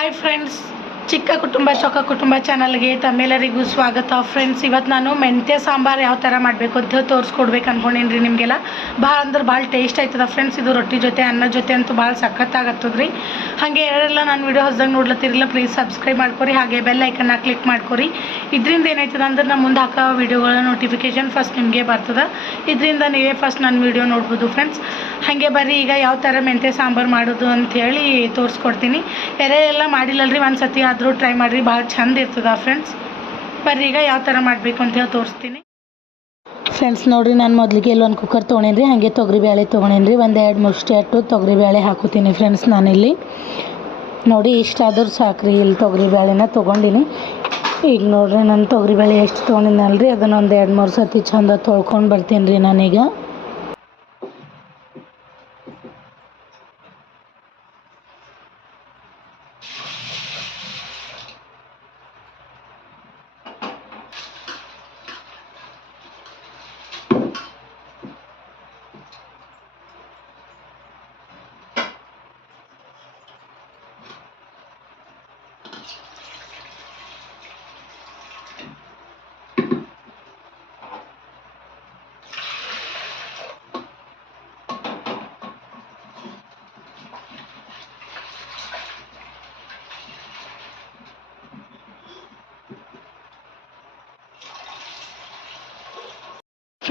Hi friends ಚಿಕ್ಕ ಕುಟುಂಬ, ಚೊಕ್ಕ ಕುಟುಂಬ ಚಾನಲ್ಗೆ ತಮ್ಮೆಲ್ಲರಿಗೂ ಸ್ವಾಗತ. ಫ್ರೆಂಡ್ಸ್ ಇವತ್ತು ನಾನು ಮೆಂತ್ಯ ಸಾಂಬಾರು ಯಾವ ಥರ ಮಾಡಬೇಕು ಅಂತ ಹೇಳಿ ತೋರಿಸ್ಕೊಡ್ಬೇಕು ಅಂದ್ಕೊಂಡೇನಿ ರೀ ನಿಮಗೆಲ್ಲ. ಭಾಳ ಅಂದ್ರೆ ಭಾಳ ಟೇಸ್ಟ್ ಆಯ್ತದ ಫ್ರೆಂಡ್ಸ್ ಇದು ರೊಟ್ಟಿ ಜೊತೆ, ಅನ್ನ ಜೊತೆ ಅಂತೂ ಭಾಳ ಸಖತ್ತಾಗತ್ತದ ರೀ ಹಾಗೆ ಯಾರೆಲ್ಲ ನಾನು ವೀಡಿಯೋ ಹೊಸ್ದಾಗ ನೋಡ್ಲತ್ತಿರಲಿಲ್ಲ ಪ್ಲೀಸ್ ಸಬ್ಸ್ಕ್ರೈಬ್ ಮಾಡ್ಕೊರಿ, ಹಾಗೆ ಬೆಲ್ ಐಕನ್ನ ಕ್ಲಿಕ್ ಮಾಡ್ಕೊರಿ. ಇದರಿಂದ ಏನಾಯ್ತದ ಅಂದ್ರೆ ನಾನು ಮುಂದೆ ಹಾಕೋ ವೀಡಿಯೋಗಳ ನೋಟಿಫಿಕೇಶನ್ ಫಸ್ಟ್ ನಿಮಗೆ ಬರ್ತದೆ. ಇದರಿಂದ ನೀವೇ ಫಸ್ಟ್ ನನ್ನ ವಿಡಿಯೋ ನೋಡ್ಬೋದು ಫ್ರೆಂಡ್ಸ್ ಹಾಗೆ ಬರ್ರಿ, ಈಗ ಯಾವ ಥರ ಮೆಂತ್ಯ ಸಾಂಬಾರು ಮಾಡೋದು ಅಂಥೇಳಿ ತೋರಿಸ್ಕೊಡ್ತೀನಿ. ಎರೆ ಎಲ್ಲ ಮಾಡಿಲ್ಲಲ್ರಿ ಒಂದು ಸತಿ ಆದರೂ ಟ್ರೈ ಮಾಡಿರಿ, ಭಾಳ ಚಂದ ಇರ್ತದ ಫ್ರೆಂಡ್ಸ್ ಬರ್ರಿ ಈಗ ಯಾವ ಥರ ಮಾಡಬೇಕು ಅಂತ ಹೇಳಿ ತೋರಿಸ್ತೀನಿ. ಫ್ರೆಂಡ್ಸ್ ನೋಡಿರಿ, ನಾನು ಮೊದಲಿಗೆ ಇಲ್ಲೊಂದು ಕುಕ್ಕರ್ ತೊಗೊಂಡೇನಿ ಹಾಗೆ ತೊಗರಿಬೇಳೆ ತೊಗೊಂಡೇನಿ ರೀ ಒಂದು ಎರಡು ಮುಷ್ಟಿ ಅಟ್ಟು ತೊಗರಿಬೇಳೆ ಹಾಕೋತೀನಿ ಫ್ರೆಂಡ್ಸ್ ನಾನಿಲ್ಲಿ. ನೋಡಿ ಇಷ್ಟಾದರೂ ಸಾಕ್ರಿ, ಇಲ್ಲಿ ತೊಗರಿಬೇಳೆನ ತೊಗೊಂಡಿನಿ. ಈಗ ನೋಡ್ರಿ, ನಾನು ತೊಗರಿಬೇಳೆ ಎಷ್ಟು ತೊಗೊಂಡಿನಲ್ರಿ ಅದನ್ನ ಒಂದು ಎರಡು ಮೂರು ಸರ್ತಿ ಚಂದ ತೊಳ್ಕೊಂಡು ಬರ್ತೀನಿ ರೀ ನಾನೀಗ.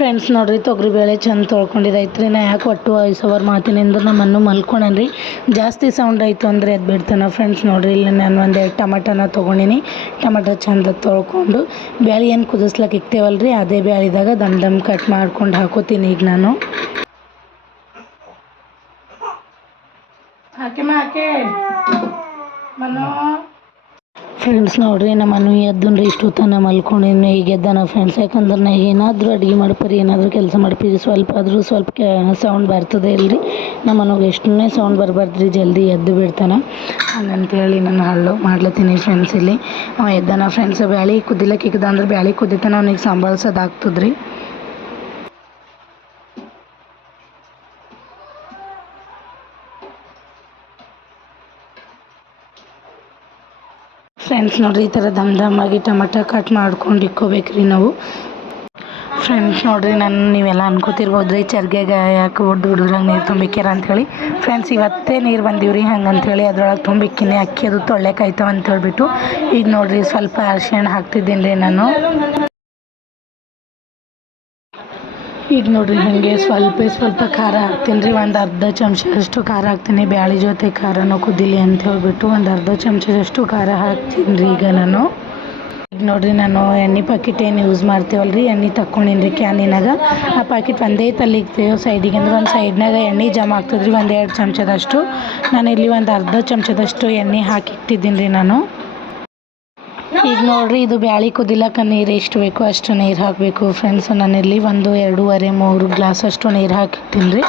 ಫ್ರೆಂಡ್ಸ್ ನೋಡ್ರಿ ತೊಗರಿಬೇಳೆ ಚಂದ ತೊಳ್ಕೊಂಡಿದ್ದೈತ್ರಿ ನಾ ಯಾಕೆ ಒಟ್ಟು ವಾಯ್ಸ್ ಓವರ್ ಮಾಡ್ತೀನಿ ಅಂದ್ರೆ ನಮ್ಮ ಅನ್ನು ಮಲ್ಕೊಂಡನ್ರಿ ಜಾಸ್ತಿ ಸೌಂಡ್ ಆಯಿತು ಅಂದರೆ ಎದ್ದು ಬಿಡ್ತಾನೆ ಫ್ರೆಂಡ್ಸ್ ನೋಡ್ರಿ. ಇಲ್ಲಿ ನಾನು ಒಂದೆರಡು ಟಮಟನ ತೊಗೊಂಡಿನಿ. ಟಮಟ ಚಂದ ತೊಳ್ಕೊಂಡು ಬ್ಯಾಳಿ ಏನು ಕುದಿಸ್ಲಕ್ಕೆ ರೀ ಅದೇ ಬ್ಯಾಳಿದಾಗ ದಮ್ ದಮ್ ಕಟ್ ಮಾಡ್ಕೊಂಡು ಹಾಕೋತೀನಿ ಈಗ ನಾನು. ಹಾಕೆ. ಮನೋ. ಫ್ರೆಂಡ್ಸ್ ನೋಡ್ರಿ, ನಮ್ಮ ಮನು ಎದ್ದನ್ರಿ ಇಷ್ಟು ತನ ಮಲ್ಕೊಂಡಿನಿ, ಈಗ ಎದ್ದಾನ ಫ್ರೆಂಡ್ಸ್ ಯಾಕಂದ್ರೆ ನಾ ಏನಾದರೂ ಅಡುಗೆ ಮಾಡ್ಪರಿ, ಏನಾದರೂ ಕೆಲಸ ಮಾಡ್ಪೀರಿ, ಸ್ವಲ್ಪ ಆದರೂ ಸ್ವಲ್ಪ ಸೌಂಡ್ ಬರ್ತದೆ ಇಲ್ರಿ. ನಮ್ಮ ಮನೆಗೆ ಎಷ್ಟನ್ನೇ ಸೌಂಡ್ ಬರಬಾರ್ದು ರೀ ಜಲ್ದಿ ಎದ್ದು ಬಿಡ್ತಾನೆ. ಹಂಗಂತೇಳಿ ನಾನು ಹಳ್ಳು ಮಾಡ್ಲತ್ತೀನಿ ಫ್ರೆಂಡ್ಸ್ ಇಲ್ಲಿ. ಅವ ಎದ್ದಾನ ಫ್ರೆಂಡ್ಸ್ ಬ್ಯಾಳಿ ಕುದಿಲಕ್ಕೆ ಇಕ್ಕದ ಅಂದ್ರೆ ಬ್ಯಾಳಿ ಕುದಿತಾನ ಅವ್ನಿಗೆ ಸಂಭಾಳ್ಸೋದು ಆಗ್ತದ್ರಿ ಫ್ರೆಂಡ್ಸ್ ನೋಡಿರಿ ಈ ಥರ ದಮ್ ದಮ್ ಆಗಿ ಟೊಮೆಟೊ ಕಟ್ ಮಾಡ್ಕೊಂಡು ಇಕ್ಕೋಬೇಕ್ರಿ ನಾವು. ಫ್ರೆಂಡ್ಸ್ ನೋಡಿರಿ ನಾನು ನೀವೆಲ್ಲ ಅನ್ಕೋತಿರ್ಬೋದು ರೀ ಚರ್ಗೆಗೆ ಯಾಕೆ ಒಡ್ದು ಹುಡುಗ್ರಂಗೆ ನೀರು ತುಂಬಿಕ್ಯಾರ ಅಂಥೇಳಿ ಫ್ರೆಂಡ್ಸ್ ಇವತ್ತೇ ನೀರು ಬಂದೀವ್ರಿ ಹಂಗೆ ಅಂಥೇಳಿ ಅದ್ರೊಳಗೆ ತುಂಬಿಕ್ಕಿನಿ, ಅಕ್ಕಿ ಅದು ತೊಳ್ಳೆ ಆಯ್ತವ ಅಂತ ಹೇಳ್ಬಿಟ್ಟು ಈಗ ನೋಡಿರಿ ಸ್ವಲ್ಪ ಅರಿಶಿಣ ಹಾಕ್ತಿದ್ದೀನಿ ರೀ ನಾನು. ಈಗ ನೋಡ್ರಿ ಹಾಗೆ ಸ್ವಲ್ಪ ಸ್ವಲ್ಪ ಖಾರ ಹಾಕ್ತೀನಿ ರೀ ಒಂದು ಅರ್ಧ ಚಮಚದಷ್ಟು ಖಾರ ಹಾಕ್ತೀನಿ. ಬ್ಯಾಳಿ ಜೊತೆ ಖಾರನೂ ಕುದಿಲಿ ಅಂತ ಹೇಳ್ಬಿಟ್ಟು ಒಂದು ಅರ್ಧ ಚಮಚದಷ್ಟು ಖಾರ ಹಾಕ್ತೀನಿ ರೀ ಈಗ ನಾನು. ಈಗ ನೋಡ್ರಿ ನಾನು ಎಣ್ಣೆ ಪಾಕಿಟ್ ಏನು ಯೂಸ್ ಮಾಡ್ತೀವಲ್ಲ ರೀ ಎಣ್ಣೆ ತಕ್ಕೊಂಡಿನಿ ಕ್ಯಾನಿನಾಗ. ಆ ಪಾಕಿಟ್ ಒಂದೇ ತಲಿಗ್ತೇವೆ. ಸೈಡಿಗೆ ಅಂದ್ರೆ ಒಂದು ಸೈಡ್ನಾಗ ಎಣ್ಣೆ ಜಮಾ ಆಗ್ತದ್ರಿ ಒಂದು ಎರಡು ಚಮಚದಷ್ಟು. ನಾನು ಇಲ್ಲಿ ಒಂದು ಅರ್ಧ ಚಮಚದಷ್ಟು ಎಣ್ಣೆ ಹಾಕಿ ಇಟ್ಟಿದ್ದೀನಿ ರೀ ನಾನು. ಈಗ ನೋಡ್ರಿ, ಇದು ಬ್ಯಾಳಿ ಕುದಿಲಕ್ಕ ನೀರು ಎಷ್ಟು ಬೇಕು ಅಷ್ಟು ನೀರು ಹಾಕಬೇಕು. ಫ್ರೆಂಡ್ಸ್ ನಾನಿಲ್ಲಿ ಒಂದು, ಎರಡೂವರೆ, ಮೂರು ಗ್ಲಾಸ್ ಅಷ್ಟು ನೀರು ಹಾಕಿರ್ತೀನಿ ರೀ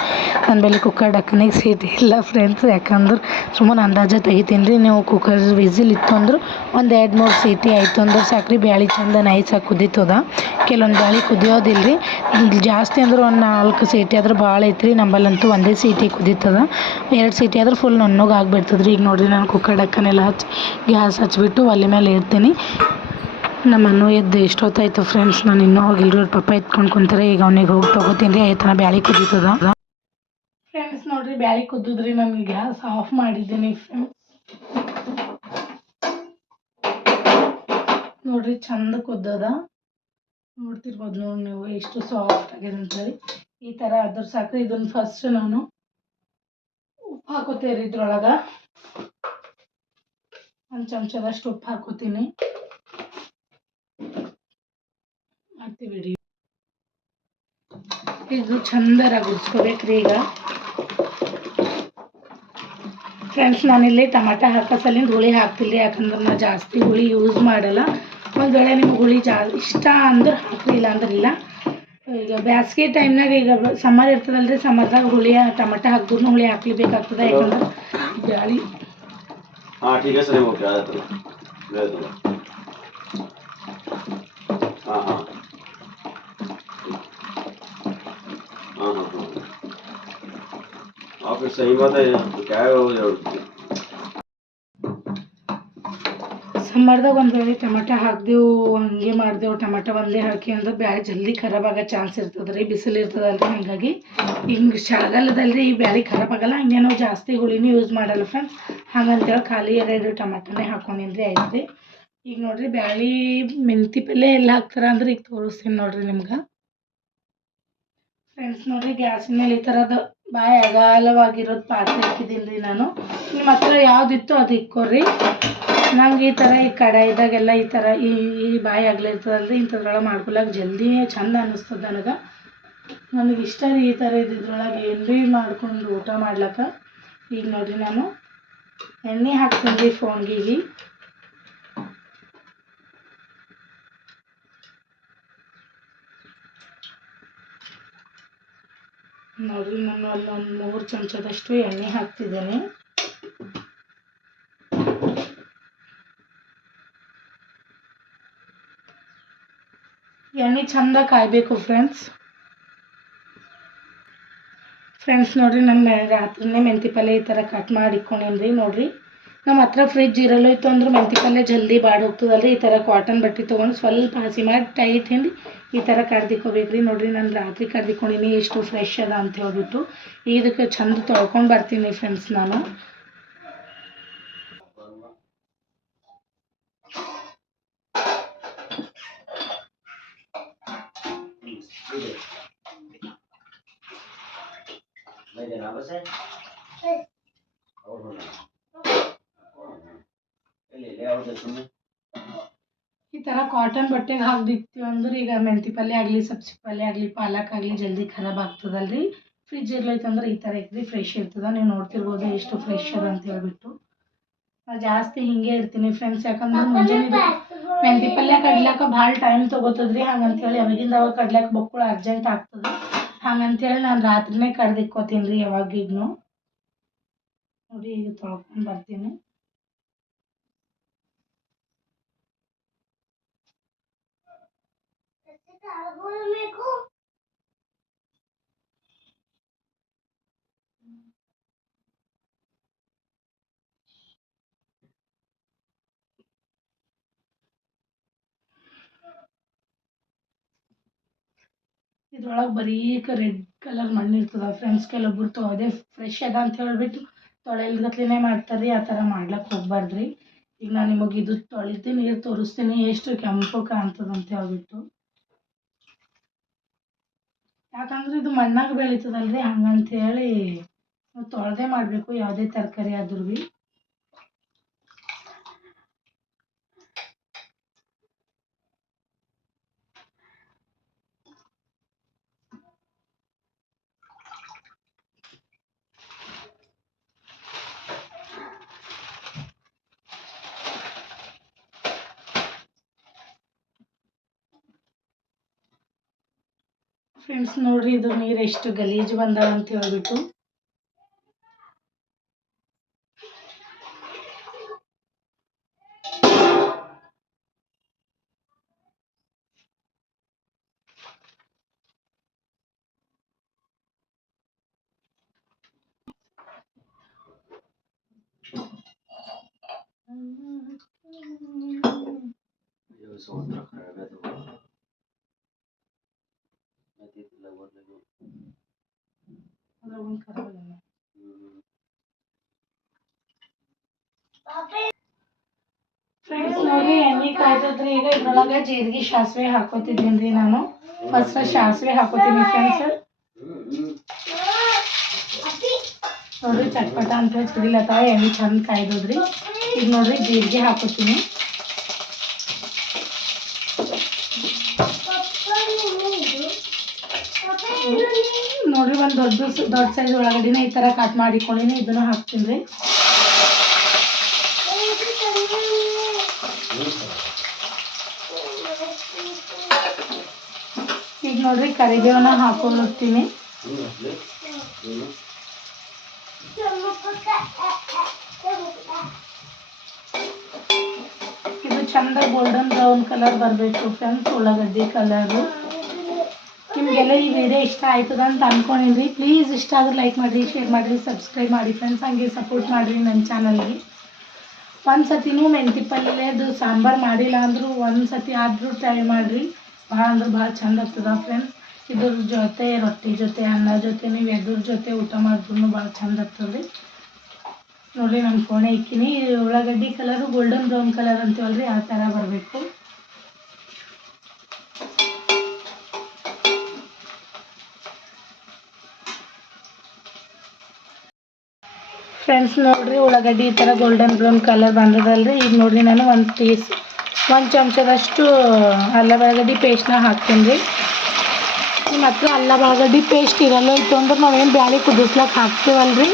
ನನ್ನ ಬಳಿ ಕುಕ್ಕರ್ ಡಕ್ಕನಿಗೆ ಸೀಟಿ ಇಲ್ಲ ಫ್ರೆಂಡ್ಸ್ ಯಾಕಂದ್ರೆ ಸುಮ್ಮನೆ ಅಂದಾಜು ತೆಗಿತೀನಿ ರೀ ನೀವು ಕುಕ್ಕರ್ ವಿಝಿಲ್ ಇತ್ತು ಅಂದ್ರೆ ಒಂದು ಎರಡು ಮೂರು ಸೀಟಿ ಆಯಿತು ಅಂದ್ರೆ ಸಾಕ್ರಿ. ಬ್ಯಾಳಿ ಚಂದ ನೈಸಾಗಿ ಕುದೀತದ. ಕೆಲವೊಂದು ಬ್ಯಾಳಿ ಕುದಿಯೋದಿಲ್ಲ ರೀ ಜಾಸ್ತಿ ಅಂದ್ರೆ ಒಂದು ನಾಲ್ಕು ಸೀಟಿ ಆದ್ರೆ ಭಾಳ ಐತ್ರಿ. ನಂಬಲ್ಲಂತೂ ಒಂದೇ ಸೀಟಿ ಕುದೀತದ. ಎರಡು ಸೀಟಿ ಆದ್ರೆ ಫುಲ್ ನುಣ್ಣಗೆ ಆಗ್ಬಿಡ್ತದೆ ಈಗ ನೋಡಿರಿ ನಾನು ಕುಕ್ಕರ್ ಡಕ್ಕನೆಲ್ಲ ಹಚ್ಚಿ ಗ್ಯಾಸ್ ಹಚ್ಚಿಬಿಟ್ಟು ಒಲೆ ಮೇಲೆ ಇಡ್ತೀನಿ ನಮ್ಮ ಅನ್ನು ಎದ್ದು ಎಷ್ಟೊತ್ತಾಯ್ತು ಫ್ರೆಂಡ್ಸ್ ನಾನು ಇನ್ನೂ ಹೋಗಿಲ್ರಿ. ಅವ್ರ ಪಪ್ಪ ಎತ್ಕೊಂಡು ಕುಂತಾರೆ. ಈಗ ಅವನಿಗೆ ಹೋಗಿ ತೊಗೋತೀನಿ ರೀ. ಆಯ್ತನ ಬ್ಯಾಳಿ ಕುದೀತದ. ಫ್ರೆಂಡ್ಸ್ ನೋಡ್ರಿ, ಬ್ಯಾಳಿ ಕುದ್ದಿದ್ರಿ. ನಾನು ಗ್ಯಾಸ್ ಆಫ್ ಮಾಡಿದ್ದೀನಿ ಫ್ರೆಂಡ್ಸ್ ನೋಡ್ರಿ, ಚಂದ ಕುದ್ದದ. ನೋಡ್ತಿರ್ಬೋದು ನೋಡಿ ನೀವು ಎಷ್ಟು ಸಾಫ್ಟ್ ಆಗಿದೆ ಅಂತೇಳಿ ಈ ಥರ ಅದ್ರ ಸಕ್ಕರೆ ಇದನ್ನ ಫಸ್ಟ್ ನಾನು. ಉಪ್ಪು ಹಾಕೋತೀರಿ ಇದ್ರೊಳಗೆ. ಒಂದು ಚಮಚದಷ್ಟು ಉಪ್ಪು ಹಾಕೋತೀನಿ. ಮಾಡ್ತೀವಿ ಇದು ಚಂದ ರಗಡ್ಸ್ಕೋಬೇಕ್ರಿ ಈಗ. ಫ್ರೆಂಡ್ಸ್ ನಾನಿಲ್ಲಿ ಟಮಾಟ ಹಾಕೋ ಸಲಿಂದ ಹುಳಿ ಹಾಕ್ತಿಲ್ಲ, ಯಾಕಂದ್ರೆ ನಾ ಜಾಸ್ತಿ ಹುಳಿ ಯೂಸ್ ಮಾಡಲ್ಲ. ಒಂದು ವೇಳೆ ನಿಮ್ಗೆ ಹುಳಿ ಜಾ ಇಷ್ಟ ಅಂದ್ರೆ ಹಾಕ್ರಿ ಇಲ್ಲ ಅಂದ್ರೆ ಇಲ್ಲ ಈಗ ಬ್ಯಾಸ್ಗೆ ಟೈಮ್ನಾಗ ಈಗ ಸಮ್ಮರ್ ಇರ್ತದಲ್ರಿ ಸಮ್ಮರ್ದಾಗ ಹುಳಿ ಟಮಾಟ ಹಾಕಿದ್ರು ಹುಳಿ ಹಾಕ್ಲೇಬೇಕಾಗ್ತದೆ ಯಾಕಂದ್ರೆ ಬ್ಯಾಳಿ हाँ ठीक है सर वो क्या है तो दे दो हाँ हाँ हाँ हाँ हाँ आप फिर सही बात है तो क्या है ಸಾಂಬಾರ್ದಾಗ ಒಂದು ವೇಳೆ ಟೊಮೆಟೊ ಹಾಕ್ದೆವು, ಹಂಗೆ ಮಾಡ್ದೇವು, ಟೊಮೆಟೊ ಒಂದೇ ಹಾಕಿ ಅಂದ್ರೆ ಬ್ಯಾಳೆ ಜಲ್ದಿ ಖರಾಬ್ ಆಗೋ ಚಾನ್ಸ್ ಇರ್ತದೆ ರೀ ಬಿಸಿಲು ಇರ್ತದಲ್ರಿ ಹಾಗಾಗಿ. ಹಿಂಗೆ ಚಳಿಗಾಲದಲ್ಲಿ ಈ ಬ್ಯಾಳಿ ಖರಾಬ್ ಆಗಲ್ಲ, ಹಂಗೆ ನಾವು ಜಾಸ್ತಿ ಹುಳಿನೂ ಯೂಸ್ ಮಾಡಲ್ಲ ಫ್ರೆಂಡ್ಸ್ ಹಂಗಂತೇಳಿ ಖಾಲಿ ಎರಡು ಟೊಮೆಟೊನೇ ಹಾಕೊಂಡಿನ್ರಿ ಆಯ್ತು ರೀ ಈಗ ನೋಡ್ರಿ ಬ್ಯಾಳಿ ಮೆಂತಿ ಪಲ್ಯ ಎಲ್ಲ ಹಾಕ್ತಾರ ಅಂದ್ರೆ ಈಗ ತೋರಿಸ್ತೀನಿ ನೋಡಿರಿ ನಿಮ್ಗೆ. ಫ್ರೆಂಡ್ಸ್ ನೋಡಿರಿ ಗ್ಯಾಸಿನ ಮೇಲೆ ಈ ಥರದ ಬಾಯಿ ಅಗಾಲವಾಗಿರೋದು ಪಾತ್ರೆ ಇಕ್ಕಿದ್ದೀನಿ ರೀ ನಾನು. ನಿಮ್ಮ ಹತ್ರ ಯಾವುದಿತ್ತು ಅದು ಇಕ್ಕೋರಿ. ನಂಗೆ ಈ ಥರ ಈ ಕಡಾಯಿದಾಗೆಲ್ಲ ಈ ಥರ ಈ ಈ ಬಾಯಿ ಆಗ್ಲಿರ್ತದಲ್ರಿ ಇಂಥದ್ರೊಳಗೆ ಮಾಡ್ಕೊಳಕ್ಕೆ ಜಲ್ದಿ ಚಂದ ಅನ್ನಿಸ್ತದೆ ನನಗೆ. ನನಗೆ ಇಷ್ಟ ರೀ ಈ ಥರ ಇದ್ದಿದ್ರೊಳಗೆ ಏನು ಮಾಡ್ಕೊಂಡು ಊಟ ಮಾಡ್ಲಕ್ಕ? ಈಗ ನೋಡ್ರಿ ನಾನು ಎಣ್ಣೆ ಹಾಕ್ತೀನಿ ರೀ ಫೋನ್ಗಿಗೆ ನೋಡ್ರಿ ನಾನು ಅಲ್ಲಿ ಒಂದು ಮೂರು ಚಮಚದಷ್ಟು ಎಣ್ಣೆ ಹಾಕ್ತಿದ್ದೇನೆ. ಎಣ್ಣೆ ಚಂದ ಕಾಯಬೇಕು ಫ್ರೆಂಡ್ಸ್ ಫ್ರೆಂಡ್ಸ್ ನೋಡ್ರಿ ನಮ್ಮ ರಾತ್ರಿನೇ ಮೆಂತಿ ಪಲ್ಯ ಈ ಥರ ಕಟ್ ಮಾಡಿ ಇಟ್ಕೊಂಡೇನ್ರಿ, ನೋಡ್ರಿ. ನಮ್ಮ ಹತ್ರ ಫ್ರಿಜ್ ಇರಲ್ಲ ಇತ್ತು ಅಂದ್ರೆ ಮೆಂತಿ ಪಲ್ಯ ಜಲ್ದಿ ಬಾಡಿ ಹೋಗ್ತದಲ್ರಿ, ಈ ಥರ ಕಾಟನ್ ಬಟ್ಟೆ ತೊಗೊಂಡು ಸ್ವಲ್ಪ ಹಸಿ ಮಾಡಿ ಟೈಟ್ ಹಿಂಡಿ ಈ ಥರ ಕಡ್ದಿಕ್ಕೋಬೇಕ್ರಿ ನೋಡಿರಿ, ನಾನು ರಾತ್ರಿ ಕಡ್ದಿಕೊಂಡಿನಿ ಎಷ್ಟು ಫ್ರೆಶ್ ಅದ ಅಂತ ಹೇಳ್ಬಿಟ್ಟು. ಇದಕ್ಕೆ ಚಂದ ತೊಳ್ಕೊಂಡು ಬರ್ತೀನಿ ಫ್ರೆಂಡ್ಸ್ ನಾನು. ಈ ಥರ ಕಾಟನ್ ಬಟ್ಟೆಗೆ ಹಾಕ್ದಿಕ್ತೀವಿ ಅಂದ್ರೆ ಈಗ ಮೆಂತಿ ಪಲ್ಯ ಆಗಲಿ ಸಬ್ಸಿ ಪಲ್ಯ ಆಗಲಿ ಪಾಲಕ್ ಆಗಲಿ ಜಲ್ದಿ ಖರಾಬ್ ಆಗ್ತದಲ್ರಿ. ಫ್ರಿಜ್ ಇರ್ಲೈತಂದ್ರೆ ಈ ಥರ ಇಕ್ರಿ ಫ್ರೆಶ್ ಇರ್ತದ. ನೀವು ನೋಡ್ತಿರ್ಬೋದು ಎಷ್ಟು ಫ್ರೆಶ್ ಅದ ಅಂತ ಹೇಳ್ಬಿಟ್ಟು. ನಾ ಜಾಸ್ತಿ ಹಿಂಗೆ ಇರ್ತೀನಿ ಫ್ರೆಂಡ್ಸ್ ಯಾಕಂದ್ರೆ ಮುಂಜಾನೆ ಮೆಂತಿ ಪಲ್ಯ ಕಡ್ಲಾಕ ಭಾಳ ಟೈಮ್ ತಗೋತದ್ರಿ. ತೊಗೋತದ್ರಿ ಹಂಗಂತೇಳಿ ಅವಾಗಿಂದ ಅವಾಗ ಕಡ್ಲಾಕ ಬಕ್ಕುಳ ಅರ್ಜೆಂಟ್ ಆಗ್ತದೆ. ಹಂಗಂತೇಳಿ ನಾನು ರಾತ್ರಿನೇ ಕಡ್ದಿಕ್ಕೋತೀನಿ ರೀ ಯಾವಾಗಿಗೂ ನೋಡಿ ಈಗ ತೊಳ್ಕೊಂಡು ಬರ್ತೀನಿ. ಇದ್ರೊಳಗೆ ಬರೀ ರೆಡ್ ಕಲರ್ ಮಣ್ಣು ಇರ್ತದ. ಫ್ರೆಂಡ್ಸ್ ಕೆಲವೊಬ್ರು ತೊಳೆದೇ ಫ್ರೆಶ್ ಅದ ಅಂತ ಹೇಳ್ಬಿಟ್ಟು ತೊಳೆಲ್ಗತ್ಲೇ ಮಾಡ್ತಾರೆ ಆ ಥರ ಮಾಡ್ಲಕ್ಕೆ ಹೋಗ್ಬಾರ್ದ್ರಿ. ಈಗ ನಾನು ನಿಮಗೆ ಇದು ತೊಳಿತೀನಿ, ನೀರು ತೋರಿಸ್ತೀನಿ, ಎಷ್ಟು ಕೆಂಪು ಕಾಣ್ತದ ಅಂತ ಹೇಳ್ಬಿಟ್ಟು. ಯಾಕಂದ್ರೆ ಇದು ಮಣ್ಣಾಗ ಬೆಳೀತದಲ್ರಿ, ಹಂಗಂತೇಳಿ ನಾವು ತೊಳೆದೇ ಮಾಡಬೇಕು, ಯಾವುದೇ ತರಕಾರಿ ಆದ್ರೂ ಭೀ ಫ್ರೆಂಡ್ಸ್ ನೋಡ್ರಿ ಇದು ನೀರು ಎಷ್ಟು ಗಲೀಜು ಬಂದಾವ ಅಂತ ಹೇಳ್ಬಿಟ್ಟು. ಸೌಂದ್ರ ಖರಾಬ್ ಅದ್ರಾಗ ಒಂದ್ ಖರಾಬ್ ಆಗ್ಯಾವ. ಫ್ರೆಂಡ್ಸ್ ನೋಡಿ, ಎಣ್ಣೆ ಕಾಯ್ತದ್ರಿ ಈಗ ಇದ್ರೊಳಗೆ ಜೀರಿಗೆ ಸಾಸಿವೆ ಹಾಕೋತಿದ್ದೀನಿ ರೀ ನಾನು. ಫಸ್ಟ್ ಸಾಸಿವೆ ಹಾಕೋತೀನಿ ಫ್ರೆಂಡ್ಸ್ ನೋಡ್ರಿ, ಚಟ್ಪಟ ಅಂತ ಹೇಳಿ ಸಿಡಿಲತ್ತಾವ ಎಣ್ಣೆ ಚಂದ ಕಾಯ್ದದ್ರಿ ಈಗ ನೋಡ್ರಿ, ಜೀರಿಗೆ ಹಾಕೋತೀನಿ. ನೋಡ್ರಿ, ಒಂದು ದೊಡ್ಡ ದೊಡ್ಡ ಸೈಜ್ ಒಳಗಡೆನೆ ಈ ಥರ ಕಟ್ ಮಾಡಿಕೊಂಡಿನಿ, ಇದನ್ನ ಹಾಕ್ತೀನಿ ರೀ. ಈಗ ನೋಡ್ರಿ ಕರಿಬೇವನ್ನ ಹಾಕೊಂಡು ಇದು ಚಂದ ಗೋಲ್ಡನ್ ಬ್ರೌನ್ ಕಲರ್ ಬರಬೇಕು ಫ್ರೆಂಡ್ಸ್ ಉಳ್ಳಾಗಡ್ಡಿ ಕಲರು ನಿಮಗೆಲ್ಲ ಈ ವಿಡಿಯೋ ಇಷ್ಟ ಆಯ್ತದ ಅಂತ ಅನ್ಕೊಂಡಿದ್ರಿ. ಪ್ಲೀಸ್ ಇಷ್ಟ ಆದ್ರೆ ಲೈಕ್ ಮಾಡಿರಿ ಶೇರ್ ಮಾಡಿರಿ ಸಬ್ಸ್ಕ್ರೈಬ್ ಮಾಡಿ ಫ್ರೆಂಡ್ಸ್ ಹಂಗೆ ಸಪೋರ್ಟ್ ಮಾಡಿರಿ ನನ್ನ ಚಾನಲ್ಗೆ ಒಂದು ಸತಿನೂ ಮೆಂತಿ ಪಲ್ಯದು ಸಾಂಬಾರು ಮಾಡಿಲ್ಲ ಅಂದರೂ ಒಂದು ಸತಿ ಆದರೂ ಟ್ರೈ ಮಾಡಿರಿ. ಭಾಳ ಅಂದ್ರೆ ಭಾಳ ಚಂದ ಆಗ್ತದ ಫ್ರೆಂಡ್ಸ್ ಇದ್ರ ಜೊತೆ ರೊಟ್ಟಿ ಜೊತೆ, ಅನ್ನ ಜೊತೆ, ನೀವು ಎದ್ರ ಜೊತೆ ಊಟ ಮಾಡಿದ್ರು ಭಾಳ ಚಂದ ಆಗ್ತದೆ ರೀ ನೋಡಿರಿ ನಾನು ಫೋನೇ ಇಕ್ಕಿನಿ ಉಳ್ಳಾಗಡ್ಡಿ ಕಲರು ಗೋಲ್ಡನ್ ಬ್ರೌನ್ ಕಲರ್ ಅಂತೀವಲ್ರಿ, ಆ ಥರ ಬರಬೇಕು. ಫ್ರೆಂಡ್ಸ್ ನೋಡ್ರಿ, ಉಳ್ಳಾಗಡ್ಡಿ ಈ ಥರ ಗೋಲ್ಡನ್ ಬ್ರೌನ್ ಕಲರ್ ಬಂದದಲ್ರಿ. ಈಗ ನೋಡ್ರಿ ನಾನು ಒಂದು ಪೀಸ್ ಒಂದು ಚಮಚದಷ್ಟು ಅಲ್ಲ ಬೆಳಗಡ್ಡಿ ಪೇಸ್ಟ್ನ ಹಾಕ್ತೀನಿ. ರೀ ನಿಮ್ಮ ಹತ್ರ ಅಲ್ಲ ಬೆಳಗಡ್ಡಿ ಪೇಸ್ಟ್ ಇರಲ್ಲ, ಇತ್ತು ಅಂದ್ರೆ ನಾವೇನು ಬ್ಯಾಳಿ ಕುದಿಸ್ಲಕ್ಕೆ ಹಾಕ್ತೀವಲ್ರಿ?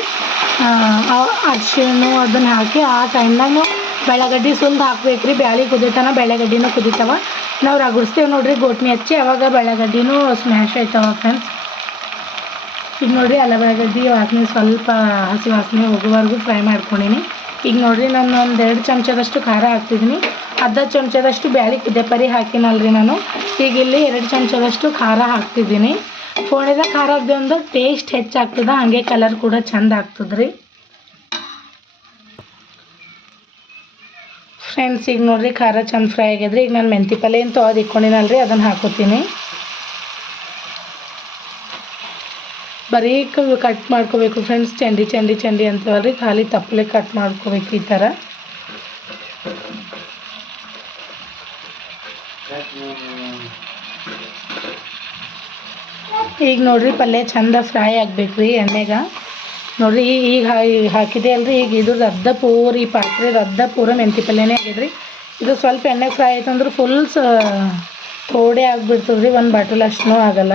ಅರಿಶಿಣ ಅದನ್ನು ಹಾಕಿ ಆ ಟೈಮ್ನಾಗ ಬೆಳಗಡ್ಡಿ ಸುಲ್ದು ಹಾಕ್ಬೇಕು ರೀ ಬ್ಯಾಳಿ ಕುದಿತನ ಬೆಳಗಡ್ಡಿನೂ ಕುದಿತವ. ನಾವು ರಗಡಿಸ್ತೇವೆ ನೋಡ್ರಿ ಗೋಟ್ನಿ ಹಚ್ಚಿ, ಅವಾಗ ಬೆಳಗಡ್ಡಿನೂ ಸ್ಮ್ಯಾಶ್ ಆಯ್ತವ ಫ್ರೆಂಡ್ಸ್ ಈಗ ನೋಡಿರಿ ಅಲ್ಲ ಬೆಳಗಡ್ಡಿ ವಾಸನೆ ಸ್ವಲ್ಪ ಹಸಿ ವಾಸನೆ ಹೋಗೋವರೆಗೂ ಫ್ರೈ ಮಾಡ್ಕೊಂಡೀನಿ. ಈಗ ನೋಡಿರಿ ನಾನು ಒಂದು ಎರಡು ಚಮಚದಷ್ಟು ಖಾರ ಹಾಕ್ತಿದ್ದೀನಿ ಅರ್ಧ ಚಮಚದಷ್ಟು ಬ್ಯಾಳಿ ಕುದ್ದೆ ಹಾಕಿನಲ್ರಿ ನಾನು. ಈಗ ಇಲ್ಲಿ ಎರಡು ಚಮಚದಷ್ಟು ಖಾರ ಹಾಕ್ತಿದ್ದೀನಿ ಫೋಣಿದ ಖಾರ ಹಾಕ್ದೆ ಟೇಸ್ಟ್ ಹೆಚ್ಚಾಗ್ತದೆ, ಹಾಗೆ ಕಲರ್ ಕೂಡ ಚಂದ ಆಗ್ತದ್ರಿ. ಫ್ರೆಂಡ್ಸ್ ಈಗ ನೋಡಿರಿ ಖಾರ ಚಂದ ಫ್ರೈ ಆಗ್ಯದ್ರಿ. ಈಗ ನಾನು ಮೆಂತಿ ಪಲ್ಲೆ ಅಂತ ತೊಳೆದು ಇಕ್ಕೊಂಡಿನಲ್ರಿ ಅದನ್ನು ಹಾಕೋತೀನಿ. ಬರೀ ಕಟ್ ಮಾಡ್ಕೋಬೇಕು ಫ್ರೆಂಡ್ಸ್ ಚಂಡಿ ಚಂಡಿ ಚಂಡಿ ಅಂತೀವಲ್ರಿ ಖಾಲಿ ತಪ್ಪಲೆ ಕಟ್ ಮಾಡ್ಕೋಬೇಕು ಈ ಥರ ಈಗ ನೋಡ್ರಿ ಪಲ್ಯ ಚಂದ ಫ್ರೈ ಆಗ್ಬೇಕು ರೀ ಎಣ್ಣೆಗ. ನೋಡ್ರಿ ಈಗ ಹಾಕಿದೆ ಅಲ್ರಿ, ಈಗ ಇದು ಅರ್ಧ ಪೂರಿ ಈ ಪಾತ್ರೆದು ಅರ್ಧ ಪೂರ ಮೆಂತಿ ಪಲ್ಯನೇ ಆಗಿದ್ರಿ. ಇದು ಸ್ವಲ್ಪ ಎಣ್ಣೆ ಫ್ರೈ ಆಯ್ತು ಅಂದ್ರೆ ಫುಲ್ ಸ ಥೋಡೆ ಆಗ್ಬಿಡ್ತದೆ ರೀ ಒಂದು ಬಾಟಲ್ ಅಷ್ಟೂ ಆಗಲ್ಲ.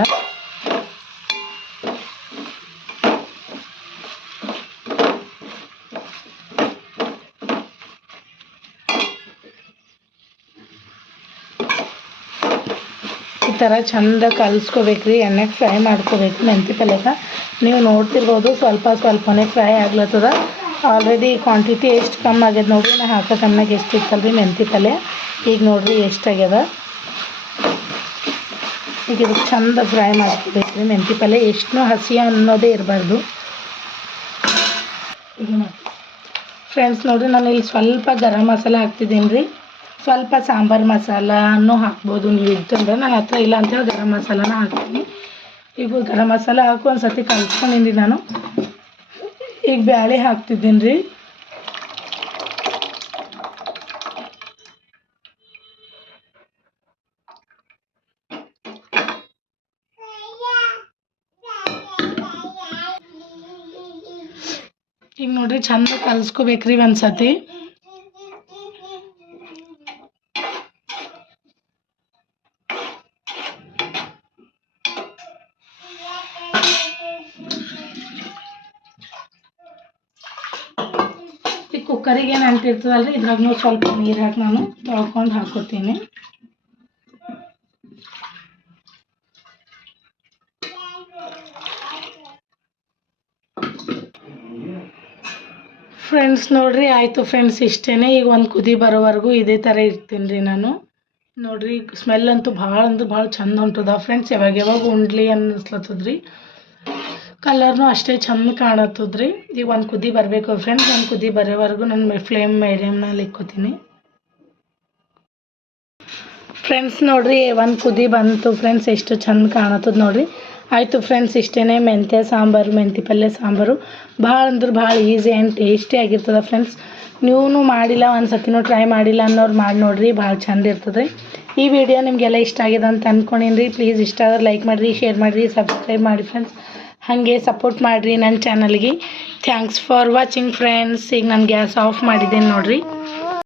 ಥರ ಚಂದ ಕಲಿಸ್ಕೋಬೇಕು ರೀ ಎಣ್ಣೆಗೆ ಫ್ರೈ ಮಾಡ್ಕೋಬೇಕು ಮೆಂತಿ ಪಲ್ಯಕ. ನೀವು ನೋಡ್ತಿರ್ಬೋದು ಸ್ವಲ್ಪ ಸ್ವಲ್ಪನೇ ಫ್ರೈ ಆಗ್ಲತ್ತದ. ಆಲ್ರೆಡಿ ಕ್ವಾಂಟಿಟಿ ಎಷ್ಟು ಕಮ್ಮಿ ಆಗ್ಯದ ನೋಡಿರಿ ನಾ ಹಾಕೋ ಟೈಮ್ನಾಗ ಎಷ್ಟು ಇತ್ತಲ್ರಿ ಮೆಂತಿ ಪಲ್ಯ. ಈಗ ನೋಡಿರಿ ಎಷ್ಟು ಆಗ್ಯದ. ಈಗ ಇದು ಚಂದ ಫ್ರೈ ಮಾಡ್ಕೋಬೇಕು ರೀ ಮೆಂತಿ ಪಲ್ಯ. ಎಷ್ಟು ಹಸಿ ಅನ್ನೋದೇ ಇರಬಾರ್ದು. ಫ್ರೆಂಡ್ಸ್ ನೋಡಿರಿ. ನಾನು ಇಲ್ಲಿ ಸ್ವಲ್ಪ ಗರಂ ಮಸಾಲೆ ಹಾಕ್ತಿದ್ದೀನಿ ರೀ ಸ್ವಲ್ಪ ಸಾಂಬಾರು ಮಸಾಲನೂ ಹಾಕ್ಬೋದು. ನೀವು ಇದ್ದಂದ್ರೆ ನನ್ನ ಹತ್ರ ಇಲ್ಲ ಅಂತೇಳಿ ಗರಂ ಮಸಾಲನ ಹಾಕ್ತೀನಿ. ಈಗ ಗರಂ ಮಸಾಲ ಹಾಕಿ ಒಂದು ಕಲ್ಸ್ಕೊಂಡಿನಿ ನಾನು. ಈಗ ಬ್ಯಾಳೆ ಹಾಕ್ತಿದ್ದೀನಿ ರೀ. ಈಗ ನೋಡ್ರಿ, ಚಂದ ಕಲ್ಸ್ಕೊಬೇಕ್ರಿ ಒಂದು ಸತಿ ಈ ಕುಕ್ಕರಿಗೆ ರೀ ಇದ್ರಾಗೂ ಸ್ವಲ್ಪ ನೀರು ಹಾಕಿ ನಾನು ತೊಳ್ಕೊಂಡು ಹಾಕೋತೀನಿ. ಫ್ರೆಂಡ್ಸ್ ನೋಡ್ರಿ, ಆಯಿತು ಫ್ರೆಂಡ್ಸ್ ಇಷ್ಟೇ ಈಗ ಒಂದು ಕುದಿ ಬರೋವರೆಗೂ ಇದೇ ಥರ ಇರ್ತೀನಿ ರೀ ನಾನು. ನೋಡ್ರಿ ಸ್ಮೆಲ್ ಅಂತೂ ಭಾಳ ಅಂದ್ರೆ ಭಾಳ ಚಂದ ಹೊಂಟದ ಫ್ರೆಂಡ್ಸ್ ಯಾವಾಗ ಯಾವಾಗ ಉಂಡ್ಲಿ ಅನ್ನಿಸ್ಲತ್ತದ್ರಿ. ಕಲರ್ನು ಅಷ್ಟೇ ಚಂದ ಕಾಣತ್ತದ್ರಿ. ಈಗ ಒಂದು ಕುದಿ ಬರಬೇಕು ಫ್ರೆಂಡ್ಸ್ ಒಂದು ಕುದಿ ಬರೋವರೆಗೂ ನಾನು ಫ್ಲೇಮ್ ಮೀಡಿಯಮ್ನಲ್ಲಿ ಇಕ್ಕೋತೀನಿ. ಫ್ರೆಂಡ್ಸ್ ನೋಡಿರಿ, ಒಂದು ಕುದಿ ಬಂತು ಫ್ರೆಂಡ್ಸ್ ಎಷ್ಟು ಚಂದ ಕಾಣತ್ತದ ನೋಡಿರಿ. ಆಯಿತು ಫ್ರೆಂಡ್ಸ್ ಇಷ್ಟೇ ಮೆಂತ್ಯ, ಸಾಂಬಾರು ಮೆಂತಿ ಪಲ್ಯ, ಸಾಂಬಾರು. ಭಾಳ ಅಂದ್ರೆ ಭಾಳ ಈಸಿ ಆ್ಯಂಡ್ ಟೇಸ್ಟಿ ಆಗಿರ್ತದೆ ಫ್ರೆಂಡ್ಸ್ ನೀವು ಮಾಡಿಲ್ಲ ಒಂದು ಸತಿನೂ ಟ್ರೈ ಮಾಡಿಲ್ಲ ಅನ್ನೋರು ಮಾಡಿ ನೋಡಿರಿ, ಭಾಳ ಚಂದ ಇರ್ತದೆ ಈ ವಿಡಿಯೋ ನಿಮಗೆಲ್ಲ ಇಷ್ಟ ಆಗಿದೆ ಅಂತ ಅಂದ್ಕೊಂಡಿನಿ ರೀ ಪ್ಲೀಸ್ ಇಷ್ಟ ಆದ್ರೆ ಲೈಕ್ ಮಾಡಿರಿ ಶೇರ್ ಮಾಡಿರಿ ಸಬ್ಸ್ಕ್ರೈಬ್ ಮಾಡಿ ಫ್ರೆಂಡ್ಸ್ ಹಾಗೆ ಸಪೋರ್ಟ್ ಮಾಡಿರಿ ನನ್ನ ಚಾನಲ್ಗೆ ಥ್ಯಾಂಕ್ಸ್ ಫಾರ್ ವಾಚಿಂಗ್ ಫ್ರೆಂಡ್ಸ್ ಈಗ ನಾನು ಗ್ಯಾಸ್ ಆಫ್ ಮಾಡಿದ್ದೇನೆ ನೋಡಿರಿ.